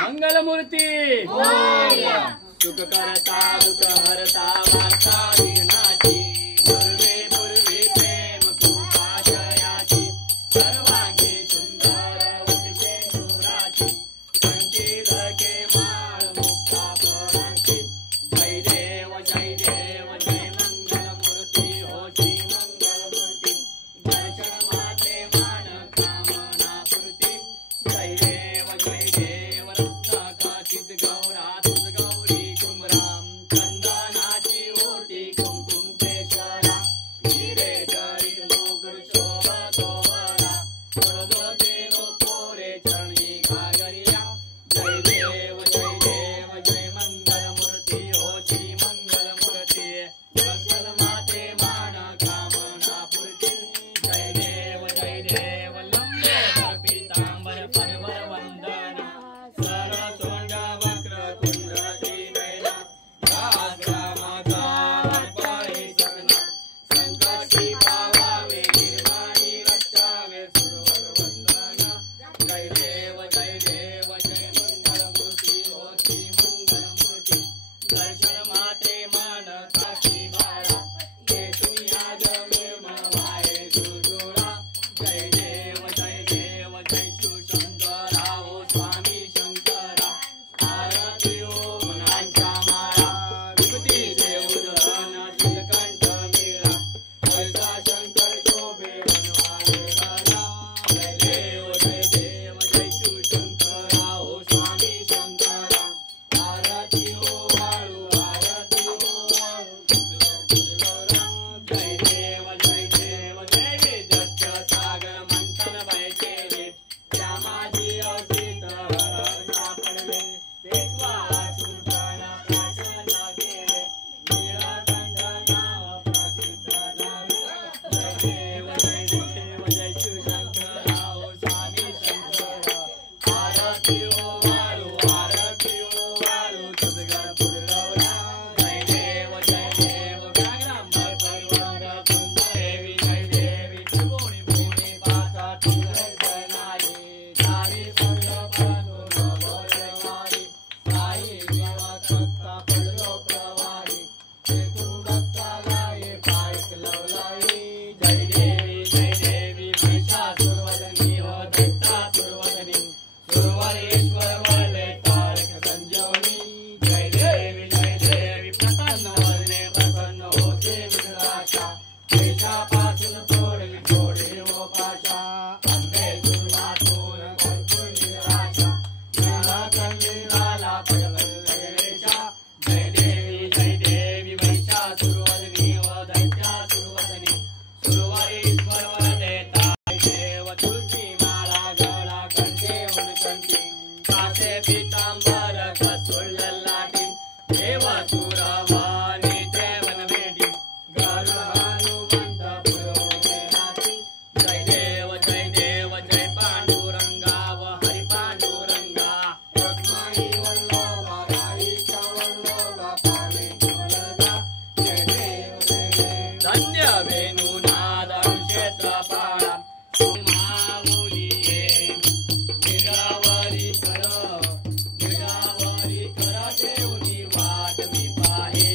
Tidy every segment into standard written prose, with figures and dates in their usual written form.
मंगलमूर्ती सुख करता दुख हरता वार्ता विघ्नाची पूर्वे पूर्वी प्रेम कृपाशयाची सर्वांगी सुंदर उठे सुराची कंठी धके माळ मुक्ता फळांची जय देव जय मंगलमूर्ती हो श्री मंगलमूर्ती दर्शन माते मान कामना पूर्ती जय देव रत्नाकाचित गौरा तुझ गौरी कुमराम चंदनाची ओटी कुंकुम केशरा हिरे जडित मोगुर शोभा तोवरा पडदोतेनो पोरे चरणी घागरिया जय देव जय मंगलमूर्ती हो श्री मंगलमूर्ती दर्शन माते मान कामना पूर्ती जय देव लंबे पीतांबर परवर वंदना सरसोंड वक्र कुंड नयना गाग्रामगावरपाळी सगना संकटी पावावे निर्वाणी रक्षावे सुरवर वंदना जय देव जय मंगलमूर्ती हो श्री मंगलमूर्ती दर्शन माते मान काशी बाळा ये दुनिया जमे मवाये दुर्गुरा जय देव शिवशंकरा हो स्वामी शंकरा आरती ओम नांच्या माळा विभूती देवधन तिलकंठ मिळा ऐसा शंकर शोभे बनवाले गला जय देव शिवशंकरा हो स्वामी शंकरा आरती ओ वाळू जय देव दत्त सागर मंथन वैकेले श्यामाजी अवतीत सापडले तेव्हा सुलतान प्राशन गेले नीलकंठ नाव प्रसिद्ध झाले जय देव शिवशंकरा हो स्वामी शंकरा आरती ओ वाळू तुझगा पुरवला जय देव व्याघ्रांबर परिवार कुंदेवी जय देवी त्रिभुवनी भूमी पाता तुझे जनाई चारी पडलो पडलो नवरवारी आई देवता पडलो प्रवारी ते तू भक्तालाये पायक लवलाई जय देवी महिषासुरवदनी हो दत्तासुरवदनी सुरवरेश्वर वले तारक संजीवनी जय देवी प्रसन्न वदने प्रसन्न होते विघ्नाचा देशापासून थोडे हो पाशा अंधे दुर्वातून भरपूर निराशा निराला पडवलेशा जय देवी महिषासुरवदनी हो दैत्यासुरवदनी सुरवरेश्वर वदने ताई देव तुलसी माळा गळा कंठे उनकंठी कासे पीतांबर कसुल्लाटी देव सुरवानी देवन भेटी गरुड हनुमंत पुरवले नाती जय देव पांडुरंगा व हरि पांडुरंगा रुक्मिणी वल्लभा राईचा वल्लभा पावे वल्लभा जय देव धन्य वेणुनाद क्षेत्रपाळा माऊली निरावरी कर देऊनी वाट मी पाहे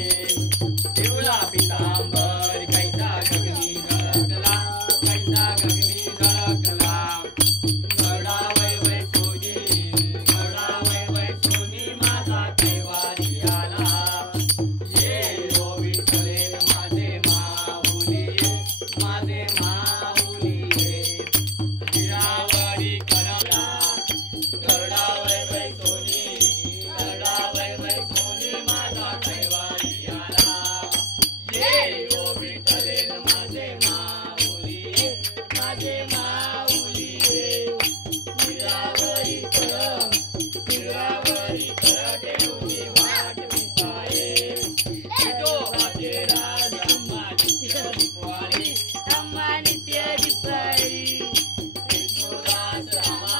पिवळा पितांबर कैसा गगनी झळकला गरडा वै सोनी माझा कैवारी आला ये ओ विठ्ठले माझे माऊली निरावरी करला गरडा वै सोनी माझा कैवारी आला ये ओ विठ्ठले माझे माऊली निरावरी कर देऊनी वाट मी पाहे विठोबाचे राज अम्मा नित्य दीपारी विष्णुदास रामा